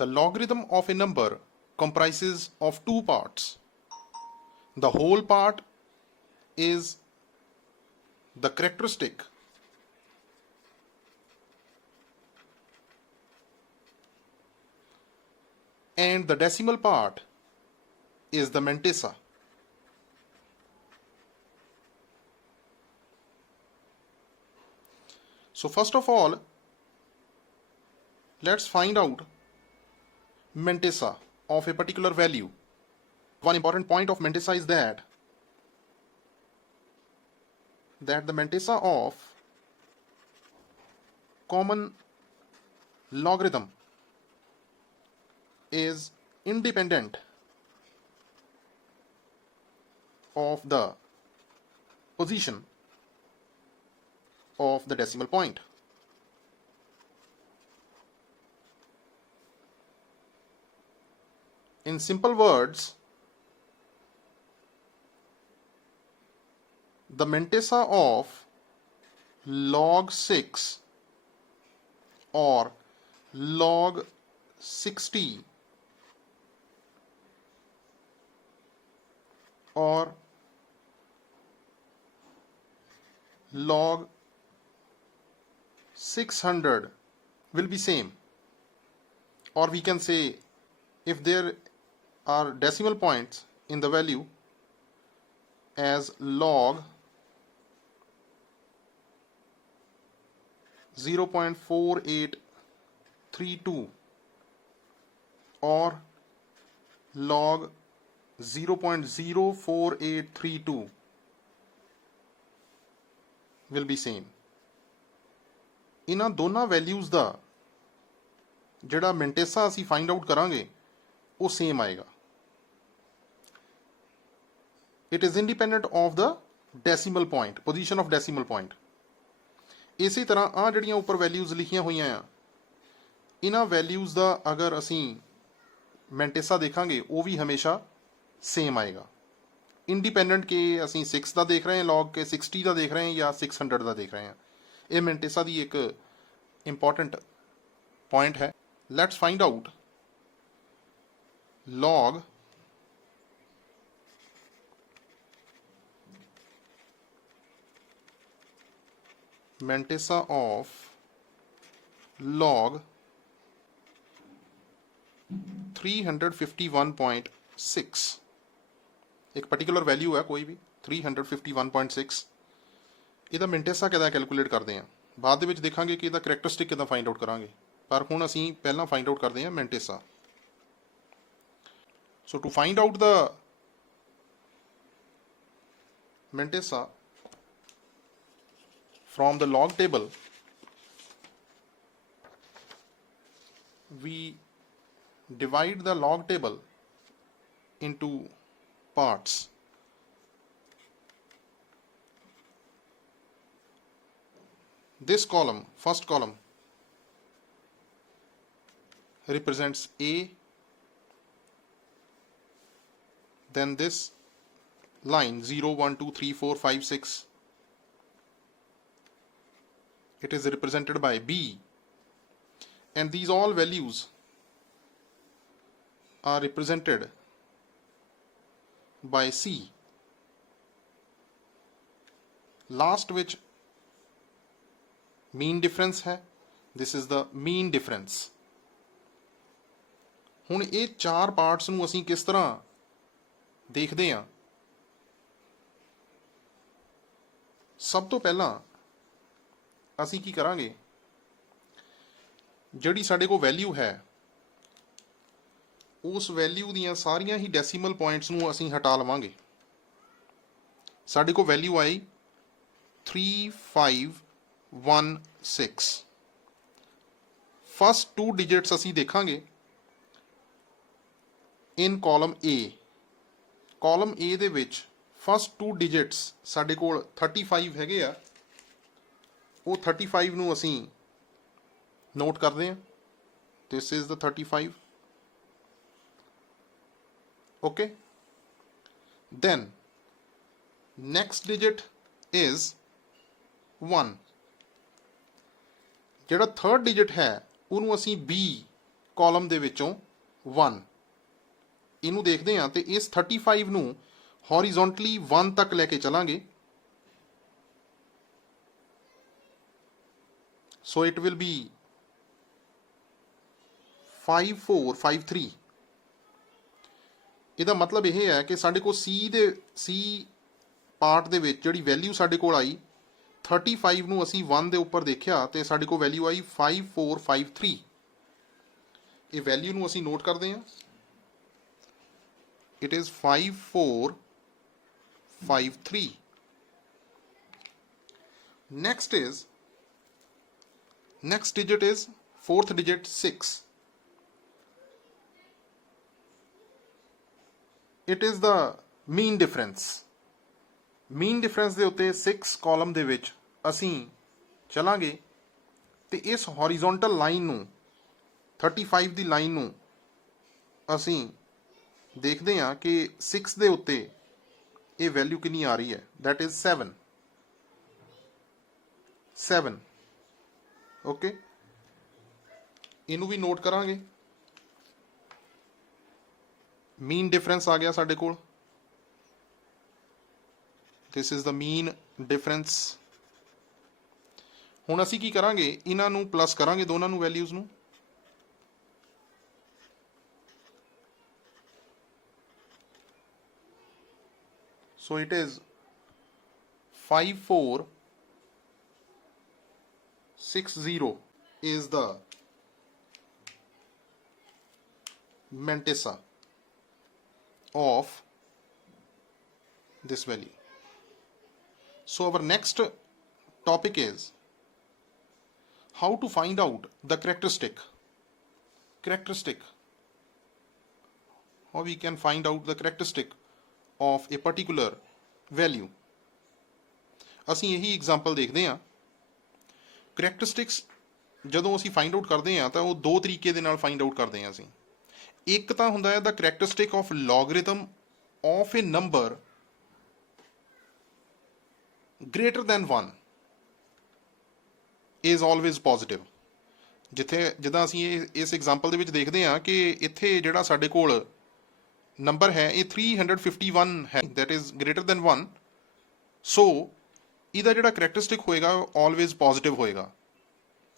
The logarithm of a number comprises of two parts. The whole part is the characteristic and the decimal part is the mantissa. So first of all, let's find out mantissa of a particular value. One important point of mantissa is that the mantissa of common logarithm is independent of the position of the decimal point. In simple words, the mantissa of log 6 or log 60 or log 600 will be same, or we can say if there are decimal points in the value as log 0.4832 or log 0.04832 will be same. इन्हां दोनों values ਦਾ ਜਿਹੜਾ mantissa ਅਸੀਂ find out करांगे ਉਹ same आएगा. It is independent of the decimal point, position of decimal point. ਇਸੇ ਤਰ੍ਹਾਂ ਆ ਜਿਹੜੀਆਂ ਉੱਪਰ ਵੈਲਿਊਜ਼ ਲਿਖੀਆਂ ਹੋਈਆਂ ਆ, ਇਹਨਾਂ ਵੈਲਿਊਜ਼ ਦਾ ਅਗਰ ਅਸੀਂ mantissa ਦੇਖਾਂਗੇ ਉਹ ਵੀ ਹਮੇਸ਼ਾ सेम आएगा. इंडिपेंडेंट के ਅਸੀਂ 6 ਦਾ ਦੇਖ ਰਹੇ ਹਾਂ, log के 60 ਦਾ ਦੇਖ ਰਹੇ ਹਾਂ ਜਾਂ 600 ਦਾ ਦੇਖ ਰਹੇ ਹਾਂ. ਇਹ mantissa ਦੀ ਇੱਕ ਇੰਪੋਰਟੈਂਟ ਪੁਆਇੰਟ ਹੈ. Let's find out log mantissa of log 351.6. एक पर्टिकुलर वैल्यू है कोई भी 351.6. ਇਹਦਾ mantissa ਕਿੱਦਾਂ ਕੈਲਕੂਲੇਟ ਕਰਦੇ ਹਾਂ, ਬਾਅਦ ਦੇ ਵਿੱਚ ਦੇਖਾਂਗੇ ਕਿ ਇਹਦਾ ਕਰੈਕਟਰਿਸਟਿਕ ਕਿੱਦਾਂ ਫਾਈਂਡ ਆਊਟ ਕਰਾਂਗੇ, ਪਰ ਹੁਣ ਅਸੀਂ ਪਹਿਲਾਂ ਫਾਈਂਡ ਆਊਟ ਕਰਦੇ ਹਾਂ mantissa. So to find out the mantissa from the log table, we divide the log table into parts. This column, first column, represents A, then this line 0, 1, 2, 3, 4, 5, 6, it is represented by B, and these all values are represented by C. Last which mean difference है, this is the mean difference. ਹੁਣ ਇਹ ਚਾਰ parts ਨੂੰ ਅਸੀਂ ਕਿਸ ਤਰ੍ਹਾਂ ਦੇਖਦੇ ਹਾਂ? ਸਭ ਤੋਂ ਪਹਿਲਾਂ ਅਸੀਂ ਕੀ ਕਰਾਂਗੇ, ਜਿਹੜੀ ਸਾਡੇ ਕੋਲ ਵੈਲਿਊ ਹੈ ਉਸ ਵੈਲਿਊ ਦੀਆਂ ਸਾਰੀਆਂ ਹੀ ਡੈਸੀਮਲ ਪੁਆਇੰਟਸ ਨੂੰ ਅਸੀਂ ਹਟਾ ਲਵਾਂਗੇ. ਸਾਡੇ ਕੋਲ ਵੈਲਿਊ ਆਈ 3516. ਫਸਟ 2 ਡਿਜਿਟਸ ਅਸੀਂ ਦੇਖਾਂਗੇ ਇਨ ਕਾਲਮ A. ਕਾਲਮ A ਦੇ ਵਿੱਚ ਫਸਟ 2 ਡਿਜਿਟਸ ਸਾਡੇ ਕੋਲ 35 ਹੈਗੇ ਆ. ਉਹ 35 ਨੂੰ ਅਸੀਂ ਨੋਟ ਕਰਦੇ ਹਾਂ. This is the 35. Okay, then next digit is 1. ਜਿਹੜਾ third digit ਹੈ ਉਹਨੂੰ ਅਸੀਂ B ਕਾਲਮ ਦੇ ਵਿੱਚੋਂ 1 ਇਹਨੂੰ ਦੇਖਦੇ ਹਾਂ ਤੇ ਇਸ 35 ਨੂੰ ਹੌਰੀਜ਼ੌਂਟਲੀ 1 ਤੱਕ ਲੈ ਕੇ ਚਲਾਂਗੇ। So it will be 5453। ਇਹਦਾ ਮਤਲਬ ਇਹ ਹੈ ਕਿ ਸਾਡੇ ਕੋਲ ਸੀ ਪਾਰਟ ਦੇ ਵਿੱਚ ਜਿਹੜੀ ਵੈਲਿਊ ਸਾਡੇ ਕੋਲ ਆਈ 35 ਨੂੰ ਅਸੀਂ 1 ਦੇ ਉੱਪਰ ਦੇਖਿਆ ਤੇ ਸਾਡੇ ਕੋਲ ਵੈਲਿਊ ਆਈ 5453। ਇਹ ਵੈਲਿਊ ਨੂੰ ਅਸੀਂ ਨੋਟ ਕਰਦੇ ਹਾਂ। It is 5453। next digit is fourth digit 6. it is the mean difference ਦੇ ਉੱਤੇ 6 ਕਾਲਮ ਦੇ ਵਿੱਚ ਅਸੀਂ ਚਲਾਂਗੇ ਤੇ ਇਸ ਹੌਰੀਜ਼ੌਂਟਲ ਲਾਈਨ ਨੂੰ 35 ਦੀ ਲਾਈਨ ਨੂੰ ਅਸੀਂ ਦੇਖਦੇ ਹਾਂ ਕਿ 6 ਦੇ ਉੱਤੇ ਇਹ ਵੈਲਿਊ ਕਿੰਨੀ ਆ ਰਹੀ ਹੈ, that is 7। ਓਕੇ, ਇਹਨੂੰ ਵੀ ਨੋਟ ਕਰਾਂਗੇ। ਮੀਨ ਡਿਫਰੈਂਸ ਆ ਗਿਆ ਸਾਡੇ ਕੋਲ। this is the mean difference। ਹੁਣ ਅਸੀਂ ਕੀ ਕਰਾਂਗੇ, ਇਹਨਾਂ ਨੂੰ ਪਲੱਸ ਕਰਾਂਗੇ ਦੋਨਾਂ ਨੂੰ ਵੈਲਿਊਜ਼ ਨੂੰ। so it is 5460 is the mantissa of this value। so our next topic is how to find out the characteristic how we can find out the characteristic of a particular value। ਅਸੀਂ ਇਹੀ example ਦੇਖਦੇ ਹਾਂ। ਕਰੈਕਟਰਿਸਟਿਕਸ ਜਦੋਂ ਅਸੀਂ find out ਕਰਦੇ ਹਾਂ ਤਾਂ ਉਹ ਦੋ ਤਰੀਕੇ ਦੇ ਨਾਲ ਫਾਈਂਡ ਆਊਟ ਕਰਦੇ ਹਾਂ ਅਸੀਂ। ਇੱਕ ਤਾਂ ਹੁੰਦਾ ਹੈ the characteristic of logarithm of a number greater than 1 is always positive। ਜਿੱਦਾਂ ਅਸੀਂ ਇਸ ਐਗਜ਼ਾਮਪਲ ਦੇ ਵਿੱਚ ਦੇਖਦੇ ਹਾਂ ਕਿ ਇੱਥੇ ਜਿਹੜਾ ਸਾਡੇ ਕੋਲ ਨੰਬਰ ਹੈ ਇਹ 351 ਹੈ, that is greater than 1। ਸੋ ਇਹਦਾ ਜਿਹੜਾ ਕਰੈਕਟਰਿਸਟਿਕ ਹੋਏਗਾ always positive ਹੋਏਗਾ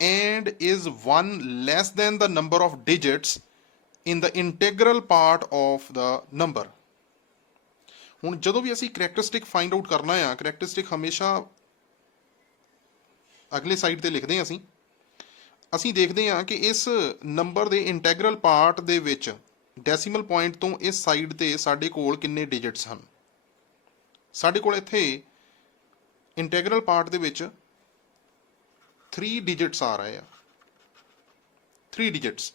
and is 1 less than the number of digits in the integral part of the number। ਹੁਣ ਜਦੋਂ ਵੀ ਅਸੀਂ ਕਰੈਕਟਰਿਸਟਿਕ ਫਾਈਂਡ ਆਊਟ ਕਰਨਾ ਆ, ਕਰੈਕਟਰਿਸਟਿਕ ਹਮੇਸ਼ਾ ਅਗਲੇ ਸਾਈਡ ਤੇ ਲਿਖਦੇ ਹਾਂ ਅਸੀਂ ਦੇਖਦੇ ਹਾਂ ਕਿ ਇਸ ਨੰਬਰ ਦੇ ਇੰਟੈਗਰਲ ਪਾਰਟ ਦੇ ਵਿੱਚ ਡੈਸੀਮਲ ਪੁਆਇੰਟ ਤੋਂ ਇਸ ਸਾਈਡ ਤੇ ਸਾਡੇ ਕੋਲ ਕਿੰਨੇ ਡਿਜਿਟਸ ਹਨ। ਸਾਡੇ ਕੋਲ ਇੱਥੇ ਇੰਟੈਗਰਲ ਪਾਰਟ ਦੇ ਵਿੱਚ 3 ਡਿਜਿਟਸ ਆ ਰਹੇ ਆ, 3 ਡਿਜਿਟਸ।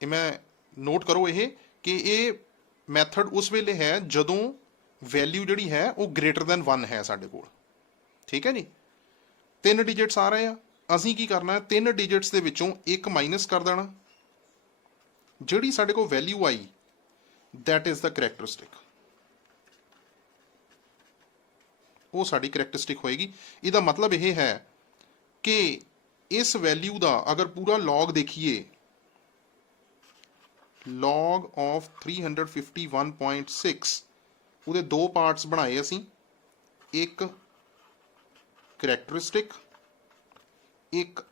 ਇਹ ਮੈਂ ਨੋਟ ਕਰੋ ਇਹ ਕਿ ਇਹ ਮੈਥਡ ਉਸ ਵੇਲੇ ਹੈ ਜਦੋਂ ਵੈਲਿਊ ਜਿਹੜੀ ਹੈ ਉਹ ਗ੍ਰੇਟਰ ਦੈਨ 1 ਹੈ ਸਾਡੇ ਕੋਲ। ਠੀਕ ਹੈ ਜੀ, 3 ਡਿਜਿਟਸ ਆ ਰਹੇ ਆ। ਅਸੀਂ ਕੀ ਕਰਨਾ, 3 ਡਿਜਿਟਸ ਦੇ ਵਿੱਚੋਂ ਇੱਕ ਮਾਈਨਸ ਕਰ ਦੇਣਾ, ਜਿਹੜੀ ਸਾਡੇ ਕੋਲ value I that is the characteristic, ਉਹ ਸਾਡੀ ਕਰੈਕਟਰਿਸਟਿਕ ਹੋਏਗੀ। ਇਹਦਾ ਮਤਲਬ ਇਹ ਹੈ ਕਿ ਇਸ ਵੈਲਿਊ ਦਾ ਅਗਰ ਪੂਰਾ ਲੌਗ ਦੇਖੀਏ, log of 351.6 ਉਹਦੇ ਦੋ ਪਾਰਟਸ ਬਣਾਏ ਅਸੀਂ, ਇੱਕ ਕਰੈਕਟਰਿਸਟਿਕ, ਇੱਕ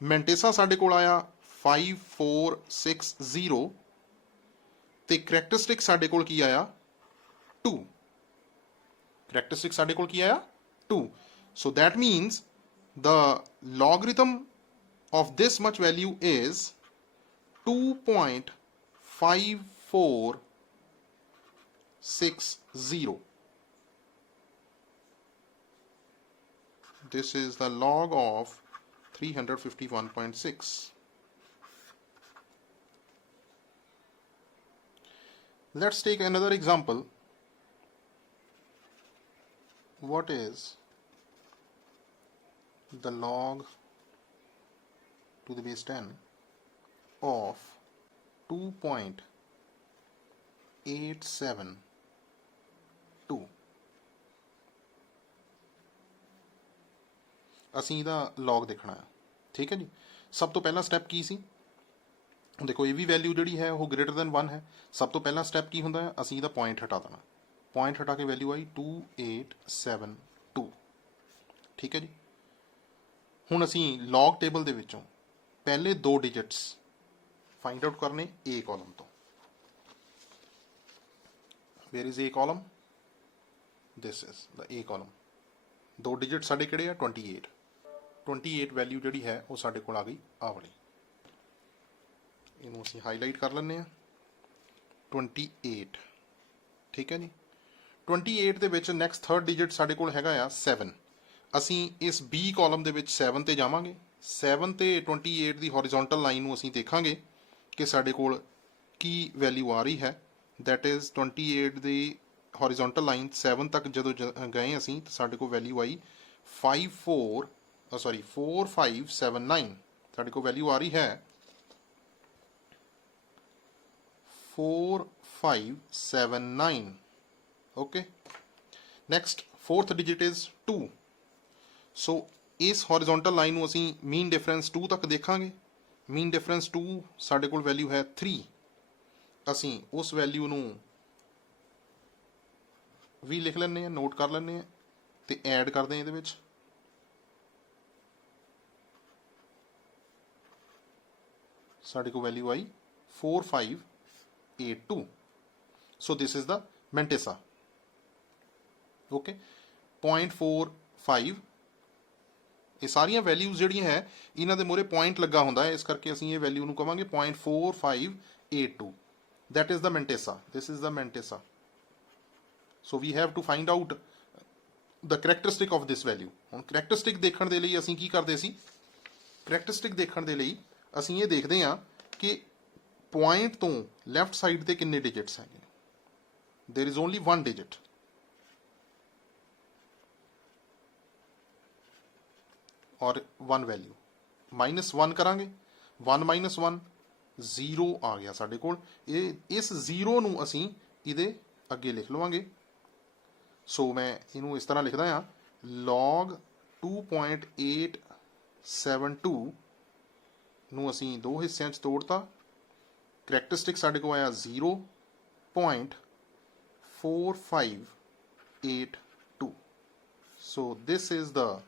ਮੈਂਟੇਸਾ ਸਾਡੇ ਕੋਲ ਆਇਆ 5460 ਤੇ ਕਰੈਕਟਰਿਸਟਿਕ ਸਾਡੇ ਕੋਲ ਕੀ ਆਇਆ 2। ਕਰੈਕਟਰਿਸਟਿਕ ਸਾਡੇ ਕੋਲ ਕੀ ਆਇਆ 2। so that means the logarithm of this much value is 2.5460। this is the log of 351.6। let's take another example। what is the log to the base 10 of 2.872। ਅਸੀਂ ਇਹਦਾ ਲੌਗ ਦੇਖਣਾ ਆ। ਠੀਕ ਹੈ ਜੀ। ਸਭ ਤੋਂ ਪਹਿਲਾ ਸਟੈਪ ਕੀ ਸੀ? ਦੇਖੋ ਇਹ ਵੀ ਵੈਲਿਊ ਜਿਹੜੀ ਹੈ ਉਹ ਗ੍ਰੇਟਰ ਦੈਨ 1 ਹੈ। ਸਭ ਤੋਂ ਪਹਿਲਾ ਸਟੈਪ ਕੀ ਹੁੰਦਾ ਹੈ? ਅਸੀਂ ਇਹਦਾ ਪੁਆਇੰਟ ਹਟਾ ਦੇਣਾ। ਪੁਆਇੰਟ ਹਟਾ ਕੇ ਵੈਲਿਊ ਆਈ 2872। ਠੀਕ ਹੈ ਜੀ। ਹੁਣ ਅਸੀਂ ਲੌਗ ਟੇਬਲ ਦੇ ਵਿੱਚੋਂ ਪਹਿਲੇ 2 ਡਿਜਿਟਸ ਫਾਈਂਡ ਆਊਟ ਕਰਨੇ A ਕਾਲਮ ਤੋਂ। Where is A column? This is the A column. 2 digit ਸਾਡੇ ਕਿਹੜੇ ਆ? 28। 28 ਵੈਲਿਊ ਜਿਹੜੀ ਹੈ ਉਹ ਸਾਡੇ ਕੋਲ ਆ ਗਈ ਆਹ ਵਾਲੀ। ਇਹਨੂੰ ਅਸੀਂ ਹਾਈਲਾਈਟ ਕਰ ਲੈਂਦੇ ਹਾਂ। 28। ਠੀਕ ਹੈ ਜੀ। 28 ਦੇ ਵਿੱਚ ਨੈਕਸਟ ਥਰਡ ਡਿਜਿਟ ਸਾਡੇ ਕੋਲ ਹੈਗਾ ਆ 7। ਅਸੀਂ ਇਸ B ਕਾਲਮ ਦੇ ਵਿੱਚ 7 ਤੇ ਜਾਵਾਂਗੇ। 7 ਤੇ 28 ਦੀ ਹੌਰੀਜ਼ੌਂਟਲ ਲਾਈਨ ਨੂੰ ਅਸੀਂ ਦੇਖਾਂਗੇ ਕਿ ਸਾਡੇ ਕੋਲ ਕੀ ਵੈਲਿਊ ਆ ਰਹੀ ਹੈ। That is 28 the horizontal line 7 ਤੱਕ ਜਦੋਂ ਗਏ ਅਸੀਂ ਤਾਂ ਸਾਡੇ ਕੋਲ ਵੈਲਿਊ ਆਈ 4579। ਸਾਡੇ ਕੋਲ ਵੈਲਿਊ ਆ ਰਹੀ ਹੈ 4579। Okay. Next fourth digit is 2। ਸੋ ਇਸ ਹੌਰੀਜ਼ੌਂਟਲ ਲਾਈਨ ਨੂੰ ਅਸੀਂ ਮੀਨ ਡਿਫਰੈਂਸ 2 ਤੱਕ ਦੇਖਾਂਗੇ। ਮੀਨ ਡਿਫਰੈਂਸ 2 ਸਾਡੇ ਕੋਲ ਵੈਲਿਊ ਹੈ 3। ਅਸੀਂ ਉਸ ਵੈਲਿਊ ਨੂੰ ਵੀ ਲਿਖ ਲੈਂਦੇ ਹਾਂ, ਨੋਟ ਕਰ ਲੈਂਦੇ ਹਾਂ ਤੇ ਐਡ ਕਰਦੇ ਹਾਂ ਇਹਦੇ ਵਿੱਚ। ਸਾਡੇ ਕੋਲ ਵੈਲਿਊ ਆਈ 4582। So this is the mantissa. Okay. 0.45 ਇਹ ਸਾਰੀਆਂ ਵੈਲਿਊਜ਼ ਜਿਹੜੀਆਂ ਹੈ ਇਹਨਾਂ ਦੇ ਮੂਹਰੇ ਪੁਆਇੰਟ ਲੱਗਾ ਹੁੰਦਾ ਹੈ, ਇਸ ਕਰਕੇ ਅਸੀਂ ਇਹ ਵੈਲਿਊ ਨੂੰ ਕਵਾਂਗੇ 0.4582। that is the mantissa. This is the mantissa. So we have to find out the characteristic of this value. ਹੁਣ characteristic ਦੇਖਣ ਦੇ ਲਈ ਅਸੀਂ ਕੀ ਕਰਦੇ ਸੀ? characteristic ਦੇਖਣ ਦੇ ਲਈ ਅਸੀਂ ਇਹ ਦੇਖਦੇ ਹਾਂ ਕਿ ਪੁਆਇੰਟ ਤੋਂ ਲੈਫਟ ਸਾਈਡ ਤੇ ਕਿੰਨੇ ਡਿਜਿਟਸ ਹੈਗੇ। there is only one digit. ਔਰ 1 ਵੈਲਿਊ -1 ਕਰਾਂਗੇ। 1 - 1 0 ਆ ਗਿਆ ਸਾਡੇ ਕੋਲ। ਇਹ ਇਸ 0 ਨੂੰ ਅਸੀਂ ਇਹਦੇ ਅੱਗੇ ਲਿਖ ਲਵਾਂਗੇ। ਸੋ ਮੈਂ ਇਹਨੂੰ ਇਸ ਤਰ੍ਹਾਂ ਲਿਖਦਾ ਹਾਂ log 2.872 ਨੂੰ ਅਸੀਂ 2 ਹਿੱਸਿਆਂ 'ਚ ਤੋੜਤਾ। ਕਰੈਕਟਰਿਸਟਿਕ ਸਾਡੇ ਕੋਲ ਆਇਆ 0.4582। So this is the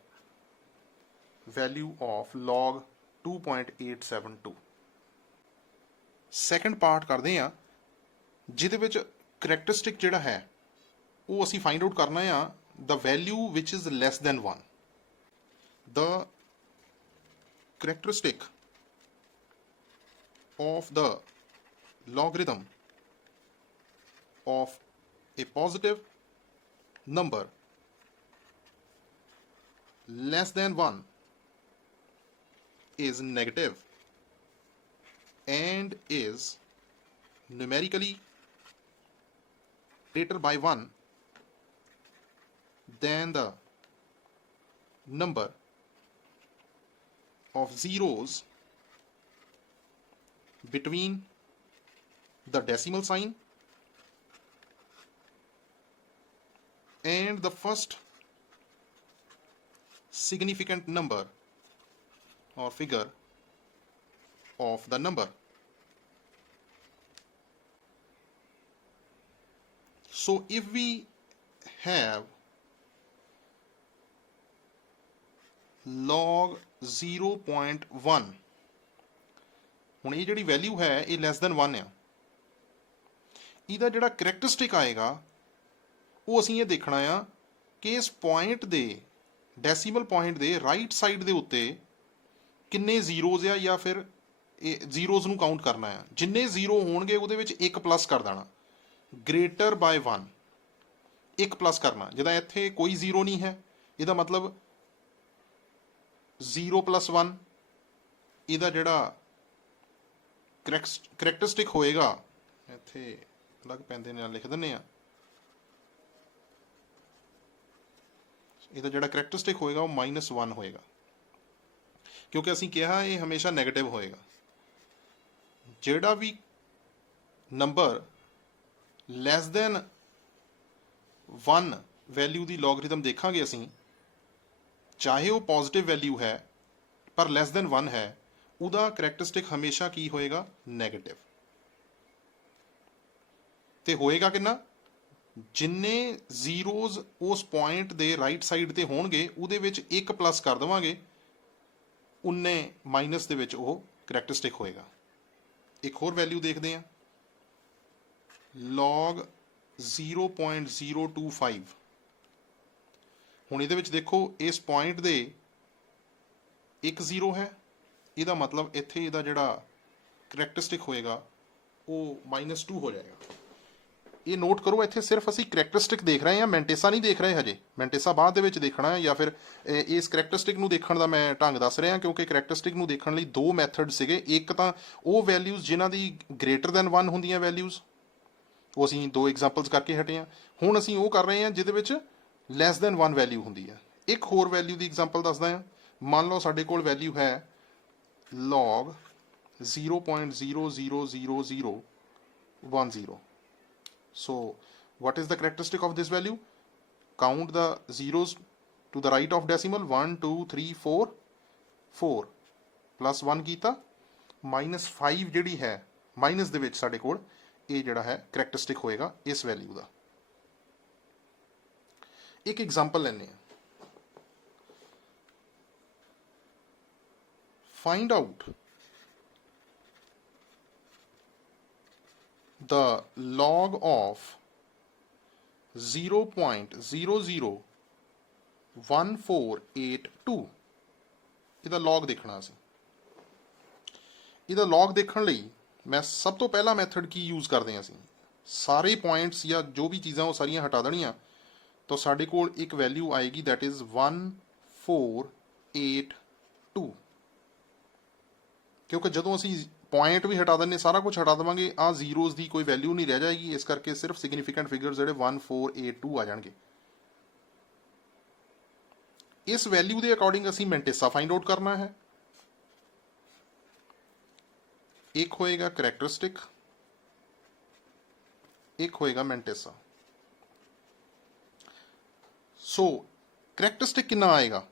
value of log 2.872। Second part ਕਰਦੇ ਹਾਂ ਜਿਹਦੇ ਵਿੱਚ ਕਰੈਕਟਰਿਸਟਿਕ ਜਿਹੜਾ ਹੈ ਉਹ ਅਸੀਂ ਫਾਈਂਡ ਆਊਟ ਕਰਨਾ ਆ the value which is less than 1. The characteristic of the logarithm of a positive number less than 1 is negative and is numerically greater by 1 than the number of zeros between the decimal sign and the first significant number or figure of the number. So if we have log 0.1, ਹੁਣ ਇਹ ਜਿਹੜੀ value ਹੈ ਇਹ less than 1 ਆ। ਇਹਦਾ ਜਿਹੜਾ ਕਰੈਕਟਰਿਸਟਿਕ ਆਏਗਾ ਉਹ ਅਸੀਂ ਇਹ ਦੇਖਣਾ ਆ ਕਿ ਇਸ ਪੁਆਇੰਟ ਦੇ ਡੈਸੀਮਲ ਪੁਆਇੰਟ ਦੇ ਰਾਈਟ ਸਾਈਡ ਦੇ ਉੱਤੇ ਕਿੰਨੇ ਜ਼ੀਰੋਜ਼ ਆ ਜਾਂ ਫਿਰ ਇਹ ਜ਼ੀਰੋਜ਼ ਨੂੰ ਕਾਊਂਟ ਕਰਨਾ ਆ। ਜਿੰਨੇ ਜ਼ੀਰੋ ਹੋਣਗੇ ਉਹਦੇ ਵਿੱਚ 1 ਪਲੱਸ ਕਰ ਦੇਣਾ। ਗ੍ਰੇਟਰ ਬਾਏ 1 1 ਪਲੱਸ ਕਰਨਾ। ਜਿੱਦਾਂ ਇੱਥੇ ਕੋਈ ਜ਼ੀਰੋ ਨਹੀਂ ਹੈ ਇਹਦਾ ਮਤਲਬ 0 + 1 ਇਹਦਾ ਜਿਹੜਾ ਕਰੈਕਟਰਿਸਟਿਕ ਹੋਏਗਾ ਇੱਥੇ ਅਲੱਗ ਪੈਂਦੇ ਨਾਲ ਲਿਖ ਦਿੰਦੇ ਆ। ਇਹਦਾ ਜਿਹੜਾ ਕਰੈਕਟਰਿਸਟਿਕ ਹੋਏਗਾ ਉਹ -1 ਹੋਏਗਾ ਕਿਉਂਕਿ ਅਸੀਂ ਕਿਹਾ ਇਹ ਹਮੇਸ਼ਾ ਨੈਗੇਟਿਵ ਹੋਏਗਾ। ਜਿਹੜਾ ਵੀ ਨੰਬਰ ਲੈਸ ਦੈਨ 1 ਵੈਲਿਊ ਦੀ ਲੋਗਰਿਥਮ ਦੇਖਾਂਗੇ ਅਸੀਂ, ਚਾਹੇ ਉਹ ਪੋਜ਼ਿਟਿਵ ਵੈਲਿਊ ਹੈ ਪਰ ਲੈਸ ਦੈਨ 1 ਹੈ, ਉਹਦਾ ਕਰੈਕਟਰਿਸਟਿਕ ਹਮੇਸ਼ਾ ਕੀ ਹੋਏਗਾ? ਨੈਗੇਟਿਵ। ਤੇ ਹੋਏਗਾ ਕਿੰਨਾ? ਜਿੰਨੇ ਜ਼ੀਰੋਜ਼ ਉਸ ਪੁਆਇੰਟ ਦੇ ਰਾਈਟ ਸਾਈਡ ਤੇ ਹੋਣਗੇ ਉਹਦੇ ਵਿੱਚ ਇੱਕ ਪਲੱਸ ਕਰ ਦੇਵਾਂਗੇ, ਉਨੇ ਮਾਈਨਸ ਦੇ ਵਿੱਚ ਉਹ ਕਰੈਕਟਰਿਸਟਿਕ ਹੋਏਗਾ। ਇੱਕ ਹੋਰ ਵੈਲਿਊ ਦੇਖਦੇ ਹਾਂ, log 0.025। ਹੁਣ ਇਹਦੇ ਵਿੱਚ ਦੇਖੋ ਇਸ ਪੁਆਇੰਟ ਦੇ ਇੱਕ ਜ਼ੀਰੋ ਹੈ, ਇਹਦਾ ਮਤਲਬ ਇੱਥੇ ਇਹਦਾ ਜਿਹੜਾ ਕਰੈਕਟਰਿਸਟਿਕ ਹੋਏਗਾ ਉਹ -2 ਹੋ ਜਾਏਗਾ। ਇਹ ਨੋਟ ਕਰੋ, ਇੱਥੇ ਸਿਰਫ ਅਸੀਂ ਕਰੈਕਟਰਿਸਟਿਕ ਦੇਖ ਰਹੇ ਹਾਂ, ਮੈਂਟੇਸਾ ਨਹੀਂ ਦੇਖ ਰਹੇ ਹਜੇ। ਮੈਂਟੇਸਾ ਬਾਅਦ ਦੇ ਵਿੱਚ ਦੇਖਣਾ ਹੈ, ਜਾਂ ਫਿਰ ਇਸ ਕਰੈਕਟਰਿਸਟਿਕ ਨੂੰ ਦੇਖਣ ਦਾ ਮੈਂ ਢੰਗ ਦੱਸ ਰਿਹਾ, ਕਿਉਂਕਿ ਕਰੈਕਟਰਿਸਟਿਕ ਨੂੰ ਦੇਖਣ ਲਈ ਦੋ ਮੈਥਡ ਸੀਗੇ। ਇੱਕ ਤਾਂ ਉਹ ਵੈਲਿਊਜ਼ ਜਿਨ੍ਹਾਂ ਦੀ ਗ੍ਰੇਟਰ ਦੈਨ 1 ਹੁੰਦੀਆਂ ਵੈਲਿਊਜ਼, ਉਹ ਅਸੀਂ ਦੋ ਐਗਜ਼ਾਮਪਲਸ ਕਰਕੇ ਹਟੇ ਹਾਂ। ਹੁਣ ਅਸੀਂ ਉਹ ਕਰ ਰਹੇ ਹਾਂ ਜਿਹਦੇ ਵਿੱਚ ਲੈਸ ਦੈਨ 1 ਵੈਲਿਊ ਹੁੰਦੀ ਹੈ। ਇੱਕ ਹੋਰ ਵੈਲਿਊ ਦੀ ਐਗਜ਼ਾਮਪਲ ਦੱਸਦਾ ਹਾਂ। ਮੰਨ ਲਓ ਸਾਡੇ ਕੋਲ ਵੈਲਿਊ ਹੈ log 0.00010। So what is the characteristic of this value? Count the zeros to the right of decimal, 1 2 3 4 4 plus 1 ਕੀਤਾ, -5 ਜਿਹੜੀ ਹੈ ਮਾਈਨਸ ਦੇ ਵਿੱਚ ਸਾਡੇ ਕੋਲ ਇਹ ਜਿਹੜਾ ਹੈ ਕਰੈਕਟਰਿਸਟਿਕ ਹੋਏਗਾ ਇਸ ਵੈਲਿਊ ਦਾ। ਇੱਕ ਐਗਜ਼ਾਮਪਲ ਲੈਂਦੇ ਹਾਂ। Find out the log of 0.001482। ਇਹਦਾ log ਦੇਖਣਾ ਅਸੀਂ। ਇਹਦਾ log ਦੇਖਣ ਲਈ ਮੈਂ ਸਭ ਤੋਂ ਪਹਿਲਾ ਮੈਥਡ ਕੀ ਯੂਜ਼ ਕਰਦੇ ਹਾਂ ਅਸੀਂ? ਸਾਰੇ ਪੁਆਇੰਟਸ ਜਾਂ ਜੋ ਵੀ ਚੀਜ਼ਾਂ ਉਹ ਸਾਰੀਆਂ ਹਟਾ ਦੇਣੀਆਂ, ਤਾਂ ਸਾਡੇ ਕੋਲ ਇੱਕ ਵੈਲਿਊ ਆਏਗੀ ਦੈਟ ਇਜ਼ 1482। ਕਿਉਂਕਿ ਜਦੋਂ ਅਸੀਂ ਪੁਆਇੰਟ ਵੀ ਹਟਾ ਦਿੰਦੇ, ਸਾਰਾ ਕੁਝ ਹਟਾ ਦੇਵਾਂਗੇ, ਆਹ ਜ਼ੀਰੋਜ਼ ਦੀ ਕੋਈ ਵੈਲਿਊ ਨਹੀਂ ਰਹਿ ਜਾਏਗੀ। ਇਸ ਕਰਕੇ ਸਿਰਫ ਸਿਗਨੀਫਿਕੈਂਟ ਫਿਗਰ ਜਿਹੜੇ 1482 ਆ ਜਾਣਗੇ। ਇਸ ਵੈਲਿਊ ਦੇ ਅਕੋਰਡਿੰਗ ਅਸੀਂ ਮੈਂਟੇਸਾ ਫਾਈਂਡ ਆਊਟ ਕਰਨਾ ਹੈ। ਇੱਕ ਹੋਏਗਾ ਕਰੈਕਟਰਿਸਟਿਕ, ਇੱਕ ਹੋਏਗਾ ਮੈਂਟੇਸਾ। ਸੋ ਕਰੈਕਟਰਿਸਟਿਕ ਕਿੰਨਾ ਆਏਗਾ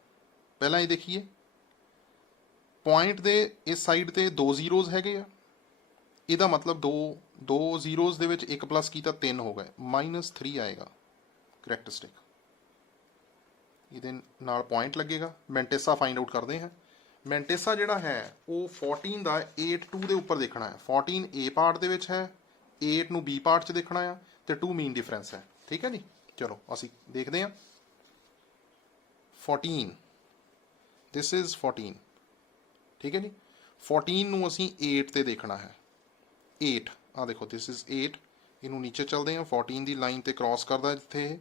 ਪਹਿਲਾਂ ਇਹ ਦੇਖੀਏ। ਪੁਆਇੰਟ ਦੇ ਇਸ ਸਾਈਡ ਤੇ ਦੋ ਜ਼ੀਰੋਜ਼ ਹੈਗੇ ਆ, ਇਹਦਾ ਮਤਲਬ ਦੋ ਜ਼ੀਰੋਜ਼ ਦੇ ਵਿੱਚ ਇੱਕ ਪਲੱਸ ਕੀਤਾ 3 ਹੋ ਗਏ, -3 ਆਏਗਾ ਕਰੈਕਟਰਿਸਟਿਕ। ਇਹਦੇ ਨਾਲ ਪੁਆਇੰਟ ਲੱਗੇਗਾ। ਮੈਂਟੇਸਾ ਫਾਈਂਡ ਆਊਟ ਕਰਦੇ ਹਾਂ। ਮੈਂਟੇਸਾ ਜਿਹੜਾ ਹੈ ਉਹ 14 ਦਾ 82 ਦੇ ਉੱਪਰ ਦੇਖਣਾ ਹੈ। 14 A ਪਾਰਟ ਦੇ ਵਿੱਚ ਹੈ, 8 ਨੂੰ B ਪਾਰਟ 'ਚ ਦੇਖਣਾ ਆ, ਤੇ 2 ਮੀਨ ਡਿਫਰੈਂਸ ਹੈ। ਠੀਕ ਹੈ ਜੀ, ਚਲੋ ਅਸੀਂ ਦੇਖਦੇ ਹਾਂ। 14, ਦਿਸ ਇਜ਼ 14। ਠੀਕ ਹੈ ਜੀ, 14 ਨੂੰ ਅਸੀਂ 8 ਤੇ ਦੇਖਣਾ ਹੈ। 8 ਆ ਦੇਖੋ, ਦਿਸ ਇਜ਼ 8। ਇਹਨੂੰ ਨੀਚੇ ਚੱਲਦੇ ਹਾਂ, 14 ਦੀ ਲਾਈਨ ਤੇ ਕ੍ਰਾਸ ਕਰਦਾ ਜਿੱਥੇ,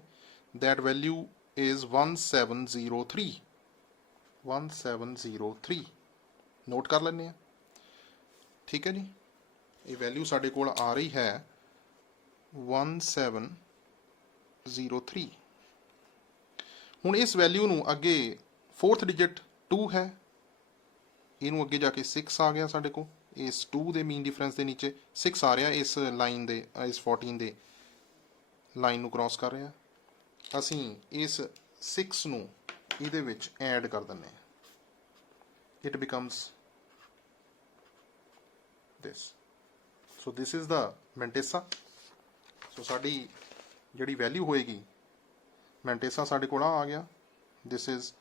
ਦੈਟ ਵੈਲਿਊ ਇਜ਼ 1703। 1703 ਨੋਟ ਕਰ ਲੈਂਦੇ ਹਾਂ। ਠੀਕ ਹੈ ਜੀ, ਇਹ ਵੈਲਿਊ ਸਾਡੇ ਕੋਲ ਆ ਰਹੀ ਹੈ 1703। ਹੁਣ ਇਸ ਵੈਲਿਊ ਨੂੰ ਅੱਗੇ 4th ਡਿਜਿਟ 2 ਹੈ, ਇਹਨੂੰ ਅੱਗੇ ਜਾ ਕੇ 6 ਆ ਗਿਆ ਸਾਡੇ ਕੋਲ। ਇਸ 2 ਦੇ ਮੀਨ ਡਿਫਰੈਂਸ ਦੇ ਨੀਚੇ 6 ਆ ਰਿਹਾ, ਇਸ ਲਾਈਨ ਦੇ, ਇਸ 14 ਦੇ ਲਾਈਨ ਨੂੰ ਕ੍ਰਾਸ ਕਰ ਰਿਹਾ। ਅਸੀਂ ਇਸ 6 ਨੂੰ ਇਹਦੇ ਵਿੱਚ ਐਡ ਕਰ ਦਿੰਦੇ ਹਾਂ। It becomes this. So this is the mantissa. ਸੋ ਸਾਡੀ ਜਿਹੜੀ ਵੈਲਿਊ ਹੋਏਗੀ ਮੈਂਟੇਸਾ ਸਾਡੇ ਕੋਲ ਆ ਗਿਆ, this is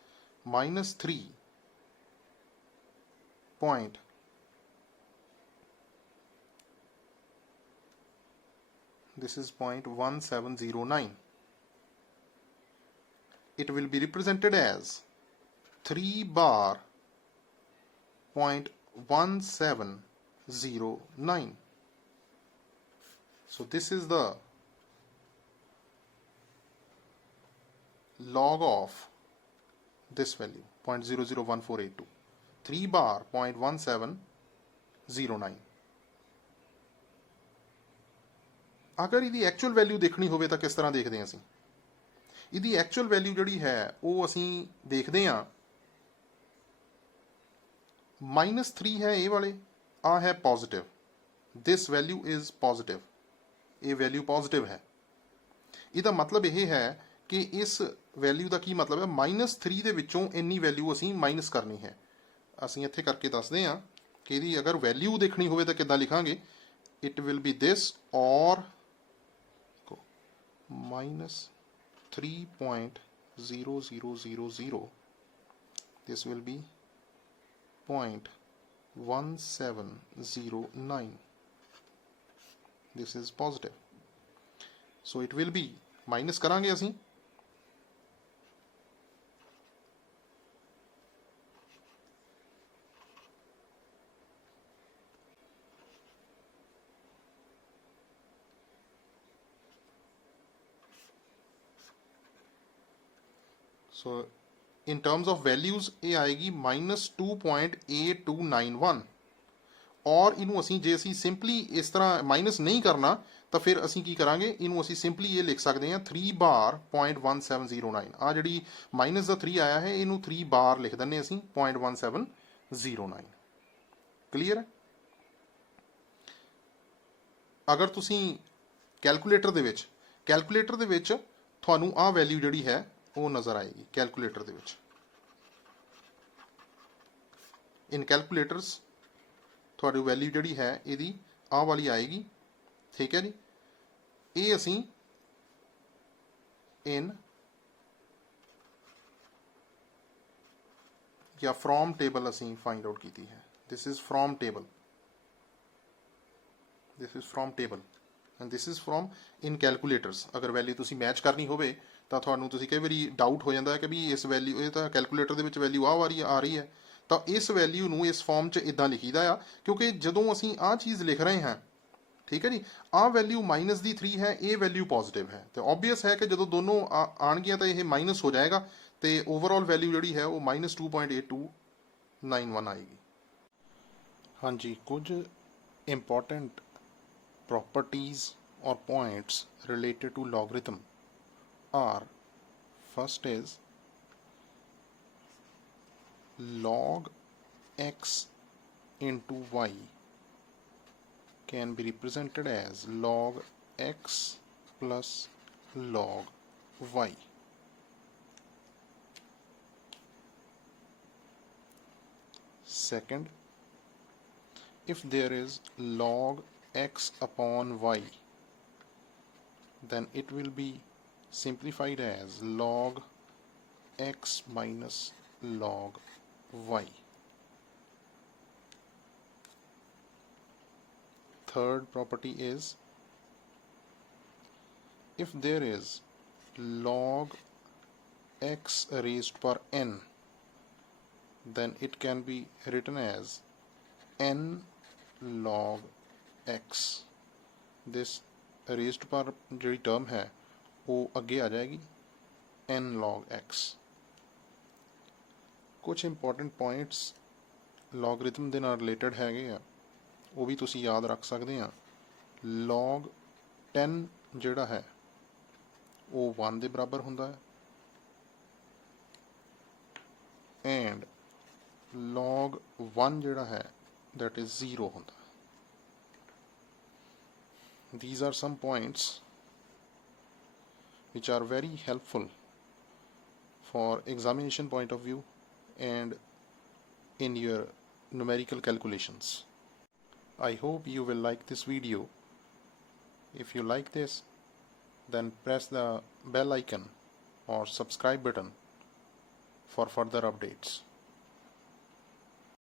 -3 point this is 0.1709. It will be represented as 3 bar 0.1709. So this is the log of this value 0.001482. 3 bar 0.1709। ਅਗਰ ਇਹਦੀ ਐਕਚੁਅਲ ਵੈਲਿਊ ਦੇਖਣੀ ਹੋਵੇ ਤਾਂ ਕਿਸ ਤਰ੍ਹਾਂ ਦੇਖਦੇ ਹਾਂ ਅਸੀਂ? ਇਹਦੀ ਐਕਚੁਅਲ ਵੈਲਿਊ ਜਿਹੜੀ ਹੈ ਉਹ ਅਸੀਂ ਦੇਖਦੇ ਹਾਂ, -3 ਹੈ ਇਹ ਵਾਲੇ, ਆ ਹੈ positive, this value is positive, ਇਹ ਵੈਲਿਊ ਪੋਜ਼ਿਟਿਵ ਹੈ। ਇਹਦਾ ਮਤਲਬ ਇਹ ਹੈ कि इस वैल्यू का की मतलब है -3 ਦੇ ਵਿੱਚੋਂ ਇੰਨੀ ਵੈਲਿਊ ਅਸੀਂ ਮਾਈਨਸ ਕਰਨੀ ਹੈ। ਅਸੀਂ ਇੱਥੇ ਕਰਕੇ ਦੱਸਦੇ ਹਾਂ ਕਿ ਇਹਦੀ ਅਗਰ ਵੈਲਿਊ ਦੇਖਣੀ ਹੋਵੇ ਤਾਂ ਕਿੱਦਾਂ ਲਿਖਾਂਗੇ। ਇਟ ਵਿਲ ਬੀ ਦਿਸ ਔਰ -3.0000, this will be 0.1709. this is positive, so it will be minus ਕਰਾਂਗੇ ਅਸੀਂ so in terms of values ਇਹ ਆਏਗੀ -2.8291 ਔਰ ਇਹਨੂੰ ਅਸੀਂ ਜੇ ਅਸੀਂ ਸਿੰਪਲੀ ਇਸ ਤਰ੍ਹਾਂ ਮਾਈਨਸ ਨਹੀਂ ਕਰਨਾ ਤਾਂ ਫਿਰ ਅਸੀਂ ਕੀ ਕਰਾਂਗੇ, ਇਹਨੂੰ ਅਸੀਂ ਸਿੰਪਲੀ ਇਹ ਲਿਖ ਸਕਦੇ ਹਾਂ 3 ਬਾਰ 0.1709। ਆ ਜਿਹੜੀ ਮਾਈਨਸ ਦਾ 3 ਆਇਆ ਹੈ ਇਹਨੂੰ 3 ਬਾਰ ਲਿਖ ਦਿੰਨੇ ਅਸੀਂ 0.1709। ਕਲੀਅਰ ਹੈ। ਅਗਰ ਤੁਸੀਂ ਕੈਲਕੂਲੇਟਰ ਦੇ ਵਿੱਚ ਤੁਹਾਨੂੰ ਆਹ ਵੈਲਿਊ ਜਿਹੜੀ ਹੈ ਉਹ ਨਜ਼ਰ ਆਏਗੀ ਕੈਲਕੂਲੇਟਰ ਦੇ ਵਿੱਚ। ਇਨ ਕੈਲਕੂਲੇਟਰਸ ਤੁਹਾਡੀ ਵੈਲਿਊ ਜਿਹੜੀ ਹੈ ਇਹਦੀ ਆਹ ਵਾਲੀ ਆਏਗੀ, ਠੀਕ ਹੈ ਜੀ। ਇਹ ਅਸੀਂ ਇਨ ਜਾਂ ਫਰੋਮ ਟੇਬਲ ਅਸੀਂ ਫਾਈਂਡ ਆਊਟ ਕੀਤੀ ਹੈ। This is from table, and this is from in calculators. ਅਗਰ ਵੈਲਿਊ ਤੁਸੀਂ ਮੈਚ ਕਰਨੀ ਹੋਵੇ ਤਾਂ ਤੁਹਾਨੂੰ ਤੁਸੀਂ ਕਈ ਵਾਰੀ ਡਾਊਟ ਹੋ ਜਾਂਦਾ ਹੈ ਕਿ ਵੀ ਇਸ ਵੈਲਿਊ, ਇਹ ਤਾਂ ਕੈਲਕੂਲੇਟਰ ਦੇ ਵਿੱਚ ਵੈਲਿਊ ਆ ਰਹੀ ਹੈ ਤਾਂ ਇਸ ਵੈਲਿਊ ਨੂੰ ਇਸ ਫਾਰਮ 'ਚ ਇਦਾਂ ਲਿਖੀਦਾ ਆ, ਕਿਉਂਕਿ ਜਦੋਂ ਅਸੀਂ ਆਹ ਚੀਜ਼ ਲਿਖ ਰਹੇ ਹਾਂ, ਠੀਕ ਹੈ ਜੀ, ਆਹ ਵੈਲਿਊ ਮਾਈਨਸ ਦੀ 3 ਹੈ, ਇਹ ਵੈਲਿਊ ਪੋਜ਼ਿਟਿਵ ਹੈ, ਤੇ ਓਬਵੀਅਸ ਹੈ ਕਿ ਜਦੋਂ ਦੋਨੋਂ ਆਣਗੀਆਂ ਤਾਂ ਇਹ ਮਾਈਨਸ ਹੋ ਜਾਏਗਾ ਤੇ ਓਵਰਆਲ ਵੈਲਿਊ ਜਿਹੜੀ ਹੈ ਉਹ -2.8291 ਆਏਗੀ। ਹਾਂਜੀ, ਕੁਝ important properties or points related to logarithm are, first is log x into y can be represented as log x plus log y. Second, if there is log x upon y, then it will be simplified as log x minus log y. Third property is, if there is log x raised per n, then it can be written as n log x. this raised पर ਜਿਹੜੀ term ਹੈ ਉਹ ਅੱਗੇ ਆ ਜਾਏਗੀ n log x. ਕੁਝ important points ਲੌਗਰਿਥਮ ਦੇ ਨਾਲ ਰਿਲੇਟਡ ਹੈਗੇ ਆ, ਉਹ ਵੀ ਤੁਸੀਂ ਯਾਦ ਰੱਖ ਸਕਦੇ ਆ। log 10 ਜਿਹੜਾ ਹੈ ਉਹ 1 ਦੇ ਬਰਾਬਰ ਹੁੰਦਾ ਹੈ, ਐਂਡ log 1 ਜਿਹੜਾ ਹੈ that is 0 ਹੁੰਦਾ। These are some points which are very helpful for examination point of view and in your numerical calculations. I hope you will like this video. If you like this, then press the bell icon or subscribe button for further updates.